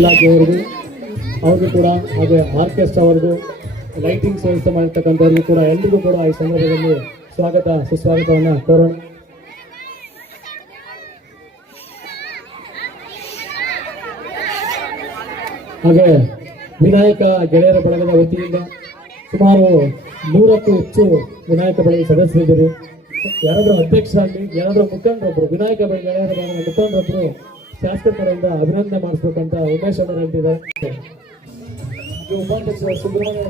ಇಲಾಖೆಯವರಿಗೂ ಅವ್ರಿಗೂ ಕೂಡ, ಹಾಗೆ ಆರ್ಕೆಸ್ಟ್ರಾ ಅವ್ರಿಗೂ, ಲೈಟಿಂಗ್ ವ್ಯವಸ್ಥೆ ಮಾಡಿರ್ತಕ್ಕಂಥವ್ರಿಗೂ ಕೂಡ ಎಲ್ರಿಗೂ ಕೂಡ ಈ ಸಂದರ್ಭದಲ್ಲಿ ಸ್ವಾಗತ, ಸುಸ್ವಾಗತವನ್ನು ಕೋರೋಣ. ಹಾಗೆ ವಿನಾಯಕ ಗೆಳೆಯರ ಬಳಗದ ವತಿಯಿಂದ ಸುಮಾರು ನೂರಕ್ಕೂ ಹೆಚ್ಚು ವಿನಾಯಕ ಬಳಗ ಸದಸ್ಯರಿದ್ದೀರಿ. ಯಾರಾದರೂ ಅಧ್ಯಕ್ಷರಾಗಲಿ, ಯಾರಾದರೂ ಮುಖಂಡರೊಬ್ಬರು ವಿನಾಯಕ ಬಳಗ ಗೆಳೆಯರ ಬಳಗದ ಮುಖಂಡರೊಬ್ರು ಶಾಸಕರ ಕಡೆಯಿಂದ ಅಭಿನಂದನೆ ಮಾಡಿಸ್ಬೇಕಂತ ಉಮೇಶ್ ಅವರು ಹೇಳ್ತಿದ್ದಾರೆ. ಉಪಾಧ್ಯಕ್ಷ ಸುಬ್ರಹ್ಮಣ್ಯ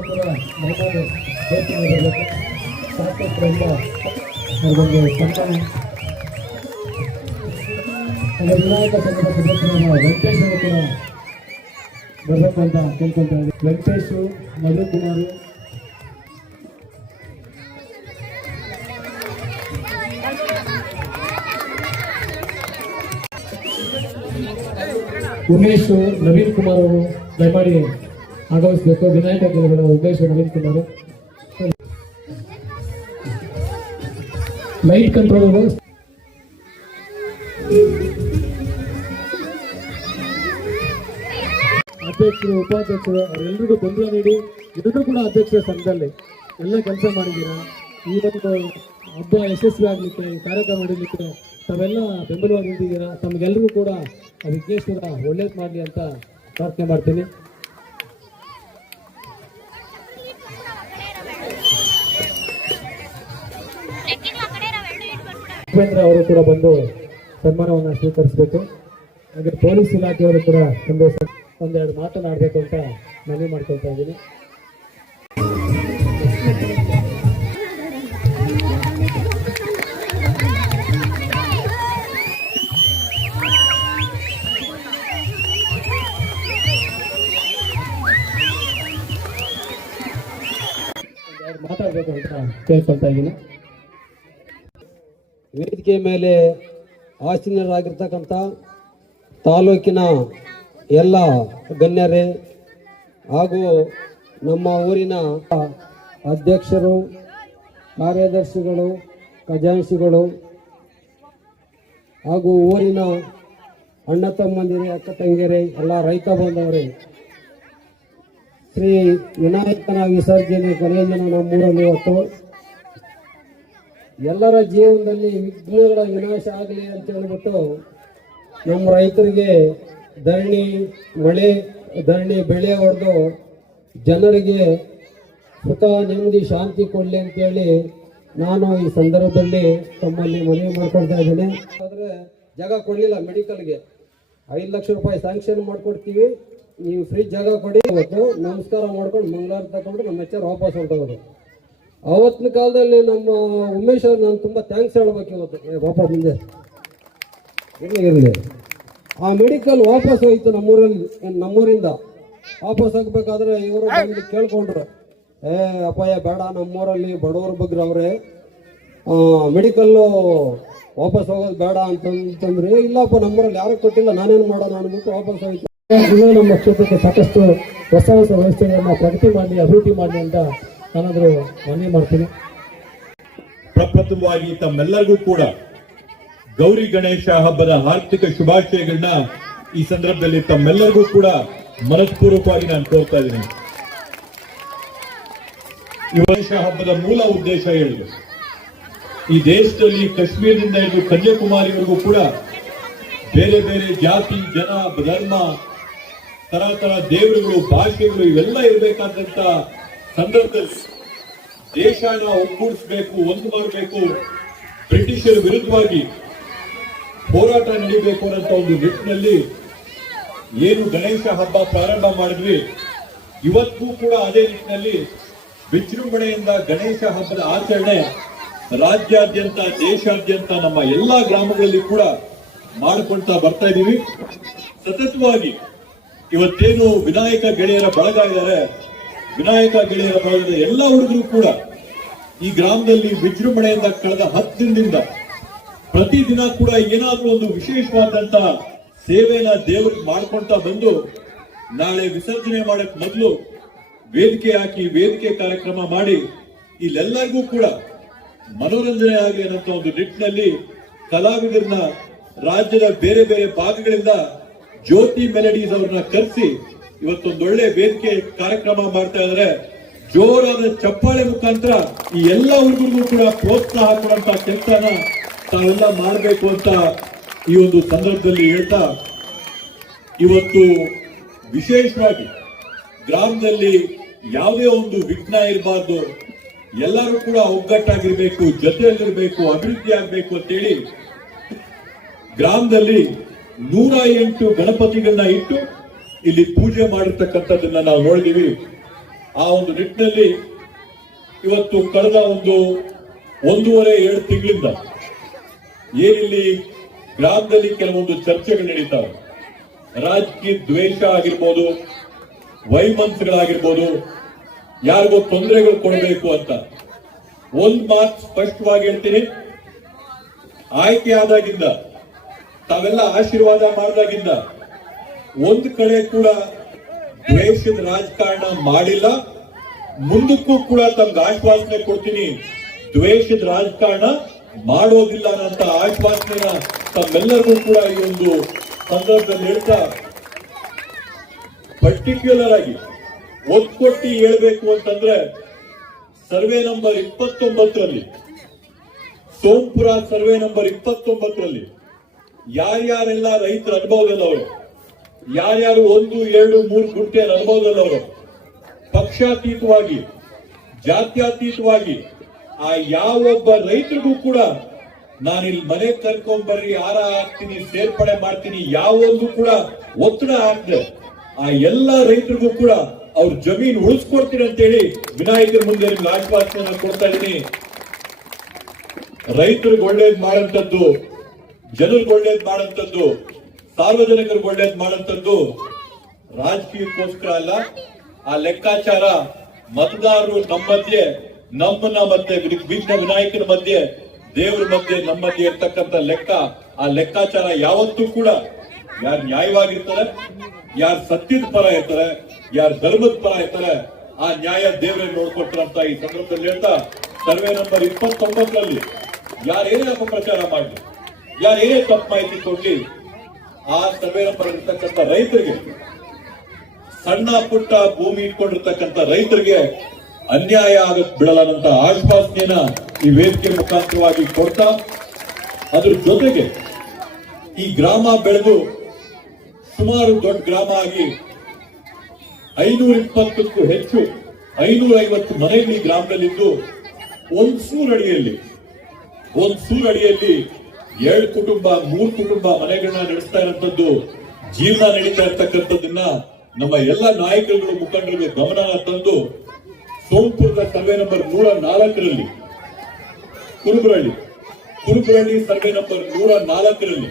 ಶಾಸಕರಿಂದ ವಿನಾಯಕ ಸಂಘದ ಸದಸ್ಯರಾದ ವೆಂಕಟೇಶ್ ಅವರು ಕೂಡ ಬರ್ಬೇಕು ಅಂತ ಕೇಳ್ಕೊಂತ ಇದ್ದೀನಿ ವೆಂಕಟೇಶ್ ಮಧು ಕುಮಾರ್ ಉಮೇಶ್, ನವೀನ್ ಕುಮಾರ್ ಅವರು, ದಯಮಾಡಿ ಆಗಮಿಸಬೇಕು. ವಿನಾಯಕ ಕೆಲವರು ಉಮೇಶ್, ನವೀನ್ ಕುಮಾರ್ ಲೈಟ್ ಕಂಟ್ರೋಲ್ ಅವರು. ಅಧ್ಯಕ್ಷರು, ಉಪಾಧ್ಯಕ್ಷರು ಅವರೆಲ್ಲರಿಗೂ ಬೆಂಬಲ ನೀಡಿ ಎಲ್ಲರೂ ಕೂಡ ಅಧ್ಯಕ್ಷರ ಸಂಘದಲ್ಲಿ ಎಲ್ಲ ಕೆಲಸ ಮಾಡಿದ್ದೀರಾ? ಈ ಒಂದು ಹಬ್ಬ ಯಶಸ್ವಿ ಆಗಲಿಕ್ಕೆ ಈ ಕಾರ್ಯಕ್ರಮ ನಡೀಲಿಕ್ಕೆ ತಾವೆಲ್ಲ ಬೆಂಬಲವಾಗಿ ನಿಂತಿದ್ದೀರಾ ತಮಗೆಲ್ಲರಿಗೂ ಕೂಡ ವಿಘ್ನೇಶ್ವರ ಒಳ್ಳೇದು ಮಾಡಲಿ ಅಂತ ಪ್ರಾರ್ಥನೆ ಮಾಡ್ತೀನಿ. ಉಪೇಂದ್ರ ಅವರು ಕೂಡ ಬಂದು ಸನ್ಮಾನವನ್ನು ಸ್ವೀಕರಿಸಬೇಕು. ಹಾಗೆ ಪೊಲೀಸ್ ಇಲಾಖೆಯವರು ಕೂಡ ಒಂದು ಒಂದೆರಡು ಮಾತನಾಡಬೇಕು ಅಂತ ಮನವಿ ಮಾಡ್ಕೊಳ್ತಾ ಇದ್ದೀನಿ. ಕೇಳ್ಕೊಳ್ತಾ ಇದ್ದೀನಿ ವೇದಿಕೆ ಮೇಲೆ ಆಸೀನರಾಗಿರ್ತಕ್ಕಂಥ ತಾಲೂಕಿನ ಎಲ್ಲ ಗಣ್ಯರೇ ಹಾಗೂ ನಮ್ಮ ಊರಿನ ಅಧ್ಯಕ್ಷರು, ಕಾರ್ಯದರ್ಶಿಗಳು ಖಜಾಂಶಿಗಳು ಹಾಗೂ ಊರಿನ ಅಣ್ಣ ತಮ್ಮಂದಿರಿ, ಅಕ್ಕ ತಂಗಿಯರೇ, ಎಲ್ಲ ರೈತ ಬಾಂಧವರೇ, ಶ್ರೀ ವಿನಾಯಕನ ವಿಸರ್ಜನೆ ಕೊನೆಯ ದಿನ ನಮ್ಮೂರಲ್ಲಿ ಇವತ್ತು ಎಲ್ಲರ ಜೀವನದಲ್ಲಿ ವಿಘ್ನಗಳ ವಿನಾಶ ಆಗಲಿ ಅಂತ ಹೇಳ್ಬಿಟ್ಟು ನಮ್ಮ ರೈತರಿಗೆ ಧರಣಿ, ಮಳೆ, ಧರಣಿ ಬೆಳೆ ಹೊಡೆದು ಜನರಿಗೆ ಸುಖ, ನೆಮ್ಮದಿ, ಶಾಂತಿ ಕೊಡಲಿ ಅಂತೇಳಿ ನಾನು ಈ ಸಂದರ್ಭದಲ್ಲಿ ತಮ್ಮಲ್ಲಿ ಮನವಿ ಮಾಡ್ಕೊಳ್ತಾ ಇದ್ದೇನೆ. ಆದರೆ ಜಾಗ ಕೊಡಲಿಲ್ಲ ಮೆಡಿಕಲ್ಗೆ. ಐದು ಲಕ್ಷ ರೂಪಾಯಿ ಸ್ಯಾಂಕ್ಷನ್ ಮಾಡ್ಕೊಡ್ತೀವಿ. ನೀವು ಫ್ರೀ ಜಾಗ ಕೊಡಿ. ಇವತ್ತು ನಮಸ್ಕಾರ ಮಾಡ್ಕೊಂಡು ಮಂಗಳವಾರ ತಗೊಂಡು ನಮ್ಮ ಎಚ್ಚರ ವಾಪಸ್ ಹೊರಟೋದು ಅವತ್ತಿನ ಕಾಲದಲ್ಲಿ ನಮ್ಮ ಉಮೇಶ್ ಅವ್ರು ನಾನು ತುಂಬ ಥ್ಯಾಂಕ್ಸ್ ಹೇಳ್ಬೇಕು ಇವತ್ತು. ಪಾಪ ಮುಂದೆ. ಇರಲಿ ಇರಲಿ. ಆ ಮೆಡಿಕಲ್ ವಾಪಸ್ ಹೋಯ್ತು ನಮ್ಮೂರಲ್ಲಿ ನಮ್ಮೂರಿಂದ. ವಾಪಸ್ ಹೋಗ್ಬೇಕಾದ್ರೆ ಇವರು ಕೇಳ್ಕೊಂಡ್ರು. ಏ ಅಪಾಯ ಬೇಡ, ನಮ್ಮೂರಲ್ಲಿ ಬಡವ್ರ ಬಗ್ಗೆ ಅವರೇ. ಮೆಡಿಕಲ್ಲು ವಾಪಸ್ ಹೋಗೋದು ಬೇಡ ಅಂತಂತಂದ್ರೆ, ಇಲ್ಲಪ್ಪ, ನಮ್ಮೂರಲ್ಲಿ ಯಾರು ಕೊಟ್ಟಿಲ್ಲ, ನಾನೇನು ಮಾಡೋಣ ಅಂದ್ಬಿಟ್ಟು ವಾಪಸ್ ಹೋಯ್ತು. ನಮ್ಮ ಕ್ಷೇತ್ರಕ್ಕೆ ಸಾಕಷ್ಟು ಹೊಸ ಹೊಸ ವ್ಯವಸ್ಥೆಗಳನ್ನ ಪ್ರಗತಿ ಮಾಡಿ ಅಭಿವೃದ್ಧಿ ಮಾಡಿ ಅಂತ ನಾನಾದರೂ ಮನವಿ ಮಾಡ್ತೀನಿ. ಪ್ರಪ್ರಥಮವಾಗಿ ತಮ್ಮೆಲ್ಲರಿಗೂ ಕೂಡ ಗೌರಿ ಗಣೇಶ ಹಬ್ಬದ ಆರ್ಥಿಕ ಶುಭಾಶಯಗಳನ್ನ ಈ ಸಂದರ್ಭದಲ್ಲಿ ತಮ್ಮೆಲ್ಲರಿಗೂ ಕೂಡ ಮನಸ್ಪೂರ್ವಕವಾಗಿ ನಾನು ಕೋರ್ತಾ ಇದ್ದೀನಿ. ಈ ಗಣೇಶ ಹಬ್ಬದ ಮೂಲ ಉದ್ದೇಶ ಹೇಳಿದೆ. ಈ ದೇಶದಲ್ಲಿ ಕಾಶ್ಮೀರದಿಂದ ಹಿಡಿದು ಕನ್ಯಾಕುಮಾರಿವರೆಗೂ ಕೂಡ ಬೇರೆ ಬೇರೆ ಜಾತಿ, ಜನ, ಧರ್ಮ ತರ ತರ ದೇವರುಗಳು, ಭಾಷೆಗಳು ಇವೆಲ್ಲ ಇರಬೇಕಾದಂತ ಸಂದರ್ಭದಲ್ಲಿ ದೇಶನ ಒಗ್ಗೂಡಿಸಬೇಕು, ಒಂದು ಮಾಡಬೇಕು, ಬ್ರಿಟಿಷರ ವಿರುದ್ಧವಾಗಿ ಹೋರಾಟ ನಡೀಬೇಕು ಅನ್ನೋ ಒಂದು ನಿಟ್ಟಿನಲ್ಲಿ ಏನು ಗಣೇಶ ಹಬ್ಬ ಪ್ರಾರಂಭ ಮಾಡಿದ್ವಿ. ಇವತ್ತೂ ಕೂಡ ಅದೇ ನಿಟ್ಟಿನಲ್ಲಿ ವಿಜೃಂಭಣೆಯಿಂದ ಗಣೇಶ ಹಬ್ಬದ ಆಚರಣೆ ರಾಜ್ಯಾದ್ಯಂತ, ದೇಶಾದ್ಯಂತ, ನಮ್ಮ ಎಲ್ಲಾ ಗ್ರಾಮಗಳಲ್ಲಿ ಕೂಡ ಮಾಡಿಕೊಳ್ತಾ ಬರ್ತಾ ಇದ್ದೀವಿ. ಸತತವಾಗಿ ಇವತ್ತೇನು ವಿನಾಯಕ ಗೆಳೆಯರ ಬಳಗ ಇದ್ದಾರೆ ವಿನಾಯಕ ಗೆಳೆಯರ ಭಾಗದ ಎಲ್ಲ ಹುಡುಗರು ಕೂಡ ಈ ಗ್ರಾಮದಲ್ಲಿ ವಿಜೃಂಭಣೆಯಿಂದ ಕಳೆದ ಹತ್ತು ದಿನದಿಂದ ಪ್ರತಿದಿನ ಕೂಡ ಏನಾದರೂ ಒಂದು ವಿಶೇಷವಾದಂತ ಸೇವೆನ ದೇವ್ರಿಗೆ ಮಾಡ್ಕೊಂತ ಬಂದು ನಾಳೆ ವಿಸರ್ಜನೆ ಮಾಡಕ್ ಮೊದಲು ವೇದಿಕೆ ಹಾಕಿ ವೇದಿಕೆ ಕಾರ್ಯಕ್ರಮ ಮಾಡಿ ಇಲ್ಲೆಲ್ಲರಿಗೂ ಕೂಡ ಮನೋರಂಜನೆ ಆಗಲಿ ಅನ್ನೋ ಒಂದು ನಿಟ್ಟಿನಲ್ಲಿ ಕಲಾವಿದರನ್ನ ರಾಜ್ಯದ ಬೇರೆ ಬೇರೆ ಭಾಗಗಳಿಂದ ಜ್ಯೋತಿ ಮೆಲಡೀಸ್ ಅವ್ರನ್ನ ಕರೆಸಿ ಇವತ್ತೊಂದು ಒಳ್ಳೆ ವೇದಿಕೆ ಕಾರ್ಯಕ್ರಮ ಮಾಡ್ತಾ ಇದ್ರೆ. ಜೋರಾದ ಚಪ್ಪಾಳೆ ಮುಖಾಂತರ ಈ ಎಲ್ಲ ಹುಡುಗರಿಗೂ ಕೂಡ ಪ್ರೋತ್ಸಾಹ ಕೊಡುವಂತ ಕೆಲಸನ ತಾವೆಲ್ಲ ಮಾಡಬೇಕು ಅಂತ ಈ ಒಂದು ಸಂದರ್ಭದಲ್ಲಿ ಹೇಳ್ತಾ, ಇವತ್ತು ವಿಶೇಷವಾಗಿ ಗ್ರಾಮದಲ್ಲಿ ಯಾವುದೇ ಒಂದು ವಿಘ್ನ ಇರಬಾರ್ದು. ಎಲ್ಲರೂ ಕೂಡ ಒಗ್ಗಟ್ಟಾಗಿರ್ಬೇಕು, ಜೊತೆಯಲ್ಲಿರಬೇಕು, ಅಭಿವೃದ್ಧಿ ಆಗ್ಬೇಕು ಅಂತೇಳಿ ಗ್ರಾಮದಲ್ಲಿ ನೂರ ಎಂಟು ಗಣಪತಿಗಳನ್ನ ಇಟ್ಟು ಇಲ್ಲಿ ಪೂಜೆ ಮಾಡಿರ್ತಕ್ಕಂಥದ್ದನ್ನ ನಾವು ನೋಡಿದೀವಿ. ಆ ಒಂದು ನಿಟ್ಟಿನಲ್ಲಿ ಇವತ್ತು ಕಳೆದ ಒಂದು ಒಂದೂವರೆ, ಎರಡು ತಿಂಗಳಿಂದ ಏನಿಲ್ಲಿ ಗ್ರಾಮದಲ್ಲಿ ಕೆಲವೊಂದು ಚರ್ಚೆಗಳು ನಡೀತಾವೆ. ರಾಜಕೀಯ ದ್ವೇಷ ಆಗಿರ್ಬೋದು ವೈಮನ್ಸ್ಗಳಾಗಿರ್ಬೋದು ಯಾರಿಗೋ ತೊಂದರೆಗಳು ಕೊಡಬೇಕು ಅಂತ. ಒಂದ್ ಮಾತು ಸ್ಪಷ್ಟವಾಗಿ ಹೇಳ್ತೀನಿ. ಆಯ್ಕೆ ಆದಾಗಿಂದ, ತಾವೆಲ್ಲ ಆಶೀರ್ವಾದ ಮಾಡಿದಾಗಿಂದ ಒಂದ್ ಕಡೆ ಕೂಡ ದ್ವೇಷದ ರಾಜಕಾರಣ ಮಾಡಿಲ್ಲ, ಮುಂದಕ್ಕೂ ಕೂಡ ತಮ್ಗೆ ಆಶ್ವಾಸನೆ ಕೊಡ್ತೀನಿ, ದ್ವೇಷದ ರಾಜಕಾರಣ ಮಾಡೋದಿಲ್ಲ ಅಂತ ಆಶ್ವಾಸನೆನ ತಮ್ಮೆಲ್ಲರಿಗೂ ಕೂಡ ಈ ಒಂದು ಸಂದರ್ಭದಲ್ಲಿ ಹೇಳ್ತಾ ಪರ್ಟಿಕ್ಯುಲರ್ ಆಗಿ ಒತ್ಕೊಟ್ಟಿ ಕೊಟ್ಟು ಹೇಳ್ಬೇಕು ಅಂತಂದ್ರೆ, ಸರ್ವೆ ನಂಬರ್ ಇಪ್ಪತ್ತೊಂಬತ್ತರಲ್ಲಿ, ಸೋಂಪುರ ಸರ್ವೆ ನಂಬರ್ ಇಪ್ಪತ್ತೊಂಬತ್ತರಲ್ಲಿ, ಯಾರ್ಯಾರೆಲ್ಲ ರೈತರ ಅನುಭವದಲ್ಲವರು ಯಾರ್ಯಾರು ಒಂದು, ಎರಡು, ಮೂರು ಗುಂಟೆ ಅನುಭವದಲ್ಲವರು, ಪಕ್ಷಾತೀತವಾಗಿ, ಜಾತ್ಯಾತೀತವಾಗಿ, ಆ ಯಾವೊಬ್ಬ ರೈತರಿಗೂ ಕೂಡ ನಾನಿಲ್ಲಿ ಮನೆ ಕರ್ಕೊಂಡ್ ಬರ್ರಿ ಹಾಕ್ತೀನಿ, ಸೇರ್ಪಡೆ ಮಾಡ್ತೀನಿ, ಯಾವೊಂದು ಕೂಡ ಒತ್ತಡ ಹಾಕ್ದೆ, ಆ ಎಲ್ಲ ರೈತರಿಗೂ ಕೂಡ ಅವ್ರ ಜಮೀನು ಉಳಿಸ್ಕೊಡ್ತೀನಿ ಅಂತೇಳಿ ವಿನಾಯಕರ ಮುಂದೆ ನಿಮ್ಗೆ ಆಶ್ವಾಸನ ಕೊಡ್ತಾ ಇದ್ದೀನಿ. ರೈತರಿಗೆ ಒಳ್ಳೇದ್ ಮಾಡಂತದ್ದು ಜನರಿಗೆ ಒಳ್ಳೇದ್ ಮಾಡಂತದ್ದು ಸಾರ್ವಜನಿಕರಿಗೆ ಒಳ್ಳೇದು ಮಾಡಂತದ್ದು ರಾಜಕೀಯಕ್ಕೋಸ್ಕರ ಅಲ್ಲ. ಆ ಲೆಕ್ಕಾಚಾರ ಮತದಾರರು ನಮ್ಮ ಮಧ್ಯೆ, ನಮ್ಮನ್ನ ಮತ್ತೆ ವಿಘ್ನ ವಿನಾಯಕರ ಮಧ್ಯೆ, ದೇವರ ಮಧ್ಯೆ ನಮ್ಮ ಮಧ್ಯೆ ಇರ್ತಕ್ಕಂಥ ಲೆಕ್ಕ, ಆ ಲೆಕ್ಕಾಚಾರ ಯಾವತ್ತೂ ಕೂಡ ಯಾರು ನ್ಯಾಯವಾಗಿರ್ತಾರೆ, ಯಾರು ಸತ್ಯದ ಪರ ಇರ್ತಾರೆ, ಯಾರು ಧರ್ಮದ ಪರ ಇರ್ತಾರೆ, ಆ ನ್ಯಾಯ ದೇವರೇ ನೋಡ್ಕೊಟ್ರಂತ ಈ ಸಂದರ್ಭದಲ್ಲಿ ಹೇಳ್ತಾ, ಸರ್ವೆ ನಂಬರ್ ಇಪ್ಪತ್ತೊಂಬತ್ತರಲ್ಲಿ ಯಾರೇನೇ ಅಪಪ್ರಚಾರ ಮಾಡಲಿ ಯಾರೇನೇ ತಪ್ಪು ಮಾಹಿತಿ ಕೊಡ್ಲಿ ಆ ಇರ್ತಕ್ಕಂಥ ರೈತರಿಗೆ ಸಣ್ಣ ಪುಟ್ಟ ಭೂಮಿ ಇಟ್ಕೊಂಡಿರ್ತಕ್ಕಂಥ ರೈತರಿಗೆ ಅನ್ಯಾಯ ಆಗಕ್ ಬಿಡಲಾರಂತ ಆಶ್ವಾಸನೆಯನ್ನ ಈ ವೇದಿಕೆ ಮುಖಾಂತರವಾಗಿ ಕೊಡ್ತಾ, ಅದ್ರ ಜೊತೆಗೆ ಈ ಗ್ರಾಮ ಬೆಳೆದು ಸುಮಾರು ದೊಡ್ಡ ಗ್ರಾಮ ಆಗಿ ಐನೂರ ಇಪ್ಪತ್ತಕ್ಕೂ ಹೆಚ್ಚು, ಐನೂರ ಐವತ್ತು ಈ ಗ್ರಾಮದಲ್ಲಿದ್ದು, ಒಂದು ಸೂರಡಿಯಲ್ಲಿ ಒಂದ್ ಸೂರ್ ಎರಡು ಕುಟುಂಬ, ಮೂರು ಕುಟುಂಬ ಮನೆಗಳನ್ನ ನಡೆಸ್ತಾ ಇರುವಂತದ್ದು ಜೀವನ ನಡೀತಾ ಇರ್ತಕ್ಕಂಥದ್ದನ್ನ ನಮ್ಮ ಎಲ್ಲ ನಾಯಕರುಗಳು ಮುಖಂಡರಿಗೆ ಗಮನ ತಂದು ಸೋಂಪುರದ ಸರ್ವೆ ನಂಬರ್ ನೂರ ನಾಲ್ಕರಲ್ಲಿ, ಕುರುಬರಳ್ಳಿ ಕುರುಬರಳ್ಳಿ ಸರ್ವೆ ನಂಬರ್ ನೂರ ನಾಲ್ಕರಲ್ಲಿ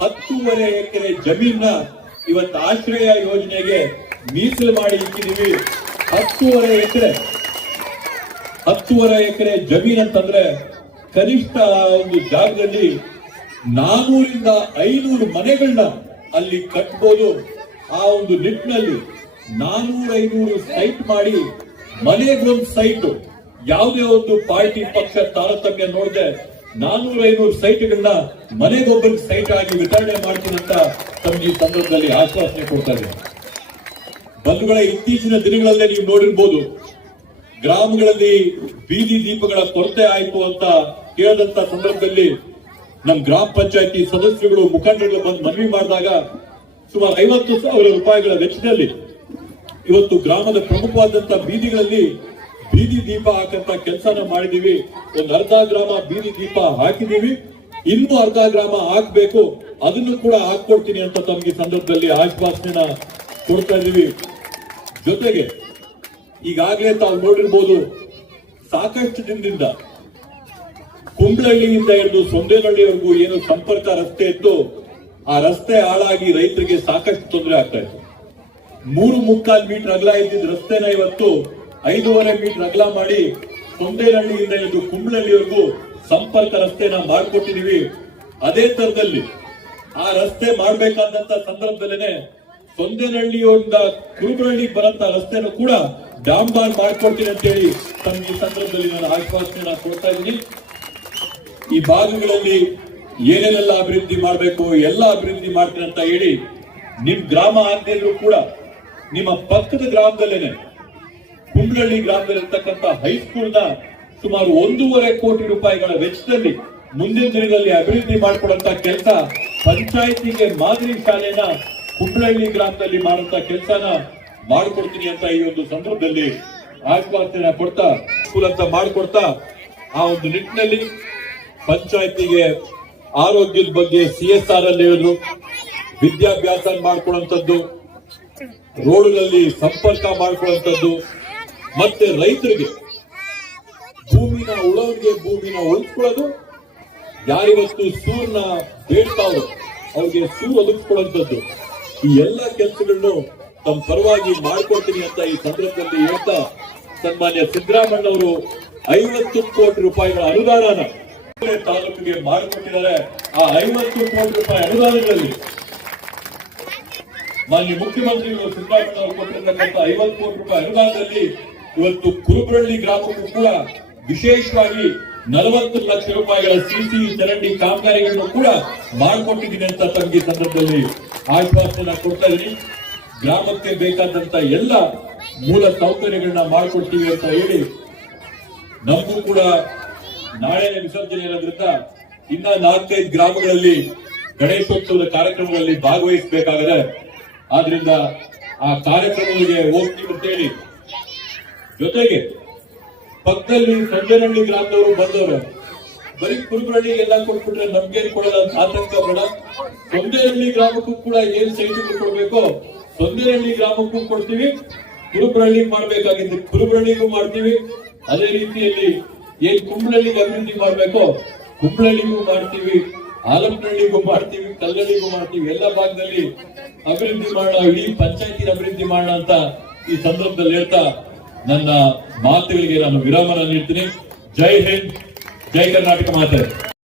ಹತ್ತೂವರೆ ಎಕರೆ ಜಮೀನ ಇವತ್ತು ಆಶ್ರಯ ಯೋಜನೆಗೆ ಮೀಸಲು ಮಾಡಿ ಇಟ್ಟಿದ್ದೀವಿ. ಹತ್ತೂವರೆ ಎಕರೆ ಹತ್ತೂವರೆ ಎಕರೆ ಜಮೀನ್ ಅಂತಂದ್ರೆ ಕನಿಷ್ಠ ಒಂದು ಜಾಗದಲ್ಲಿ ನಾನೂರಿಂದ ಐನೂರು ಮನೆಗಳನ್ನ ಅಲ್ಲಿ ಕಟ್ಬೋದು. ಆ ಒಂದು ನಿಟ್ಟಿನಲ್ಲಿ ನಾನೂರ ಐನೂರು ಸೈಟ್ ಮಾಡಿ ಮನೆಗೊಂದು ಸೈಟ್ ಯಾವುದೇ ಒಂದು ಪಾರ್ಟಿ, ಪಕ್ಷ, ತಾರತಮ್ಯ ನೋಡದೆ ನಾನೂರ ಐನೂರು ಸೈಟ್ಗಳನ್ನ ಮನೆಗೊಬ್ಬರಿಗೆ ಸೈಟ್ ಆಗಿ ವಿತರಣೆ ಮಾಡ್ತೀನಿ ಅಂತ ತಮ್ಗೆ ಈ ಸಂದರ್ಭದಲ್ಲಿ ಆಶ್ವಾಸನೆ ಕೊಡ್ತಾ ಇದ್ದೀನಿ. ಬಂಧುಗಳ, ಇತ್ತೀಚಿನ ದಿನಗಳಲ್ಲೇ ನೀವು ನೋಡಿರ್ಬೋದು ಗ್ರಾಮಗಳಲ್ಲಿ ಬೀದಿ ದೀಪಗಳ ಕೊರತೆ ಆಯಿತು ಅಂತ ಕೇಳಿದಂತ ಸಂದರ್ಭದಲ್ಲಿ ನಮ್ ಗ್ರಾಮ ಪಂಚಾಯತಿ ಸದಸ್ಯರುಗಳು ಮುಖಂಡರುಗಳು ಬಂದು ಮನವಿ ಮಾಡಿದಾಗ ಸುಮಾರು ಐವತ್ತು ಸಾವಿರ ರೂಪಾಯಿಗಳ ವೆಚ್ಚದಲ್ಲಿ ಇವತ್ತು ಗ್ರಾಮದ ಪ್ರಮುಖವಾದಂತ ಬೀದಿಗಳಲ್ಲಿ ಬೀದಿ ದೀಪ ಹಾಕಂತ ಕೆಲಸನ ಮಾಡಿದೀವಿ. ಒಂದು ಅರ್ಧ ಗ್ರಾಮ ಬೀದಿ ದೀಪ ಹಾಕಿದೀವಿ. ಇನ್ನೂ ಅರ್ಧ ಗ್ರಾಮ ಹಾಕ್ಬೇಕು. ಅದನ್ನು ಕೂಡ ಹಾಕೊಡ್ತೀನಿ ಅಂತ ತಮಗೆ ಸಂದರ್ಭದಲ್ಲಿ ಆಶ್ವಾಸನೆನ ಕೊಡ್ತಾ ಇದೀವಿ. ಜೊತೆಗೆ ಈಗಾಗಲೇ ತಾವು ನೋಡಿರ್ಬೋದು ಸಾಕಷ್ಟು ದಿನದಿಂದ ಕುಂಬ್ಳಹಳ್ಳಿಯಿಂದ ಹಿಡಿದು ಸೊಂದೇನಹಳ್ಳಿವರೆಗೂ ಏನು ಸಂಪರ್ಕ ರಸ್ತೆ ಇತ್ತು. ಆ ರಸ್ತೆ ಹಾಳಾಗಿ ರೈತರಿಗೆ ಸಾಕಷ್ಟು ತೊಂದರೆ ಆಗ್ತಾ ಇತ್ತು. ಮೂರು ಮುಕ್ಕಾಲು ಮೀಟರ್ ಅಗಲ ಇದ್ದಿದ್ದ ರಸ್ತೆನ ಇವತ್ತು ಐದೂವರೆ ಮೀಟರ್ ಅಗಲ ಮಾಡಿ ಸೊಂದೇನಹಳ್ಳಿಯಿಂದ ಹಿಡಿದು ಕುಂಬ್ಳಹಳ್ಳಿವರೆಗೂ ಸಂಪರ್ಕ ರಸ್ತೆನ ಮಾಡಿಕೊಟ್ಟಿದೀವಿ ಅದೇ ತರದಲ್ಲಿ ಆ ರಸ್ತೆ ಮಾಡಬೇಕಾದಂತ ಸಂದರ್ಭದಲ್ಲೇನೆ ಸೊಂದೇನಹಳ್ಳಿಯಿಂದ ಕುರುಬರಳ್ಳಿ ಬರಂತ ರಸ್ತೆನೂ ಕೂಡ ಡಾಂಬಾರ್ ಮಾಡ್ಕೊಡ್ತೀನಿ ಅಂತೇಳಿ ತಮ್ಗೆ ಈ ಸಂದರ್ಭದಲ್ಲಿ ನಾನು ಆಶ್ವಾಸನೆ ಕೊಡ್ತಾ ಇದ್ದೀನಿ. ಈ ಭಾಗಗಳಲ್ಲಿ ಏನೇನೆಲ್ಲ ಅಭಿವೃದ್ಧಿ ಮಾಡಬೇಕು, ಎಲ್ಲ ಅಭಿವೃದ್ಧಿ ಮಾಡ್ತೀನಿ ಅಂತ ಹೇಳಿ ನಿಮ್ ಗ್ರಾಮ ಆಗದಿದ್ರು ಕೂಡ, ನಿಮ್ಮ ಪಕ್ಕದ ಗ್ರಾಮದಲ್ಲೇನೆ ಗ್ರಾಮದಲ್ಲಿ ಗ್ರಾಮದಲ್ಲಿರ್ತಕ್ಕಂಥ ಹೈಸ್ಕೂಲ್ನ ಸುಮಾರು ಒಂದೂವರೆ ಕೋಟಿ ರೂಪಾಯಿಗಳ ವೆಚ್ಚದಲ್ಲಿ ಮುಂದಿನ ದಿನದಲ್ಲಿ ಅಭಿವೃದ್ಧಿ ಮಾಡಿಕೊಡುವಂತ ಕೆಲಸ ಪಂಚಾಯಿತಿಗೆ ಮಾದರಿ ಶಾಲೆನ ಕುಂಬ್ಳಹಳ್ಳಿ ಗ್ರಾಮದಲ್ಲಿ ಮಾಡುವಂತ ಕೆಲಸನ ಮಾಡಿಕೊಡ್ತೀನಿ ಅಂತ ಈ ಒಂದು ಸಂದರ್ಭದಲ್ಲಿ ಆಶ್ವಾಸನೆ ಕೊಡ್ತಾ ಅಂತ ಮಾಡಿಕೊಡ್ತಾ, ಆ ಒಂದು ನಿಟ್ಟಿನಲ್ಲಿ ಪಂಚಾಯತಿಗೆ ಆರೋಗ್ಯದ ಬಗ್ಗೆ ಸಿ ಎಸ್ ಆರ್ ಅಲ್ಲಿ ಹೇಳಿದ್ರು ವಿದ್ಯಾಭ್ಯಾಸ ಮಾಡ್ಕೊಳ್ಳುವಂಥದ್ದು ರೋಡ್ಗಳಲ್ಲಿ ಸಂಪರ್ಕ ಮಾಡ್ಕೊಳ್ಳುವಂಥದ್ದು, ಮತ್ತೆ ರೈತರಿಗೆ ಭೂಮಿನ ಉಳೋರಿಗೆ ಭೂಮಿನ ಉಳಿಸ್ಕೊಳ್ಳೋದು ಯಾರಿವತ್ತು ಸೂರ್ನ ಬೇಡ್ತಾವ್ರು ಅವ್ರಿಗೆ ಸೂರ್ ಒದಗಿಸ್ಕೊಳ್ಳುವಂಥದ್ದು. ಈ ಎಲ್ಲ ಕೆಲಸಗಳನ್ನು ತಮ್ಮ ಪರವಾಗಿ ಮಾಡ್ಕೊಡ್ತೀನಿ ಅಂತ ಈ ಸಂದರ್ಭದಲ್ಲಿ ಹೇಳ್ತಾ ಸನ್ಮಾನ್ಯ ಸಿದ್ದರಾಮಣ್ಣವರು ಐವತ್ತು ಕೋಟಿ ರೂಪಾಯಿಗಳ ಅನುದಾನ ತಾಲೂಕಿಗೆ ಮಾಡಿಕೊಟ್ಟಿದ್ದಾರೆ ಆ ಐವತ್ತು ಕೋಟಿ ರೂಪಾಯಿ ಅನುದಾನಗಳಲ್ಲಿ ಮಾನ್ಯ ಮುಖ್ಯಮಂತ್ರಿಗಳು ಸಿದ್ದರಾಮಯ್ಯ ಅವರು ಕೊಟ್ಟಿರ್ತಕ್ಕಂಥ ಐವತ್ತು ಕೋಟಿ ರೂಪಾಯಿ ಅನುದಾನದಲ್ಲಿ ಇವತ್ತು ಕುರುಬರಳ್ಳಿ ಗ್ರಾಮಕ್ಕೂ ಕೂಡ ವಿಶೇಷವಾಗಿ ನಲವತ್ತು ಲಕ್ಷ ರೂಪಾಯಿಗಳ ಸಿಸಿ ಚರಂಡಿ ಕಾಮಗಾರಿಗಳನ್ನು ಕೂಡ ಮಾಡಿಕೊಟ್ಟಿದ್ದೀನಿ ಅಂತ ತಮಗೆ ಸಂದರ್ಭದಲ್ಲಿ ಆಶ್ವಾಸನೆ ಕೊಡ್ತಾ ಇದ್ದೀನಿ. ಗ್ರಾಮಕ್ಕೆ ಬೇಕಾದಂತ ಎಲ್ಲ ಮೂಲ ಸೌಕರ್ಯಗಳನ್ನ ಮಾಡಿಕೊಡ್ತೀವಿ ಅಂತ ಹೇಳಿ ನಮಗೂ ಕೂಡ ನಾಳೆ ವಿಸರ್ಜನೆ ಇರೋದ್ರಿಂದ ಇನ್ನ ನಾಲ್ಕೈದು ಗ್ರಾಮಗಳಲ್ಲಿ ಗಣೇಶೋತ್ಸವದ ಕಾರ್ಯಕ್ರಮಗಳಲ್ಲಿ ಭಾಗವಹಿಸಬೇಕಾಗದೆ, ಆದ್ರಿಂದ ಆ ಕಾರ್ಯಕ್ರಮಗಳಿಗೆ ಹೋಗ್ತೀವಿ ಅಂತೇಳಿ ಜೊತೆಗೆ ಪಕ್ಕದಲ್ಲಿ ಸಂಜನಹಳ್ಳಿ ಗ್ರಾಮದವರು ಬಂದವರು. ಬರೀ ಕುರುಬರಳ್ಳಿ ಎಲ್ಲ ಕೊಟ್ಬಿಟ್ರೆ ನಮ್ಗೆ ಕೊಡಲ್ಲ ಆತಂಕ ಬೇಡ. ಸೊಂದೇನಹಳ್ಳಿ ಗ್ರಾಮಕ್ಕೂ ಕೂಡ ಏನ್ ಸೈಟ್ ಕೊಡ್ಬೇಕೋ ಸೊಂದೇನಹಳ್ಳಿ ಗ್ರಾಮಕ್ಕೂ ಕೊಡ್ತೀವಿ ಕುರುಬರಳ್ಳಿ ಮಾಡ್ಬೇಕಾಗಿದ್ದು ಕುರುಬ್ರಹಳ್ಳಿಗೂ ಮಾಡ್ತೀವಿ. ಅದೇ ರೀತಿಯಲ್ಲಿ ಏನ್ ಕುಂಬಳಳ್ಳಿಗೆ ಅಭಿವೃದ್ಧಿ ಮಾಡ್ಬೇಕೋ, ಕುಂಬಳಳ್ಳಿಗೂ ಮಾಡ್ತೀವಿ ಆಲಂಪನಹಳ್ಳಿಗೂ ಮಾಡ್ತೀವಿ, ಕಲ್ಲಳ್ಳಿಗೂ ಮಾಡ್ತೀವಿ. ಎಲ್ಲ ಭಾಗದಲ್ಲಿ ಅಭಿವೃದ್ಧಿ ಮಾಡೋಣ, ಇಡೀ ಪಂಚಾಯತಿ ಅಭಿವೃದ್ಧಿ ಮಾಡೋಣ ಅಂತ ಈ ಸಂದರ್ಭದಲ್ಲಿ ಹೇಳ್ತಾ ನನ್ನ ಮಾತುಗಳಿಗೆ ನಾನು ವಿರಾಮನ ನೀಡ್ತೀನಿ. ಜೈ ಹಿಂದ್, ಜೈ ಕರ್ನಾಟಕ ಮಾತೆ.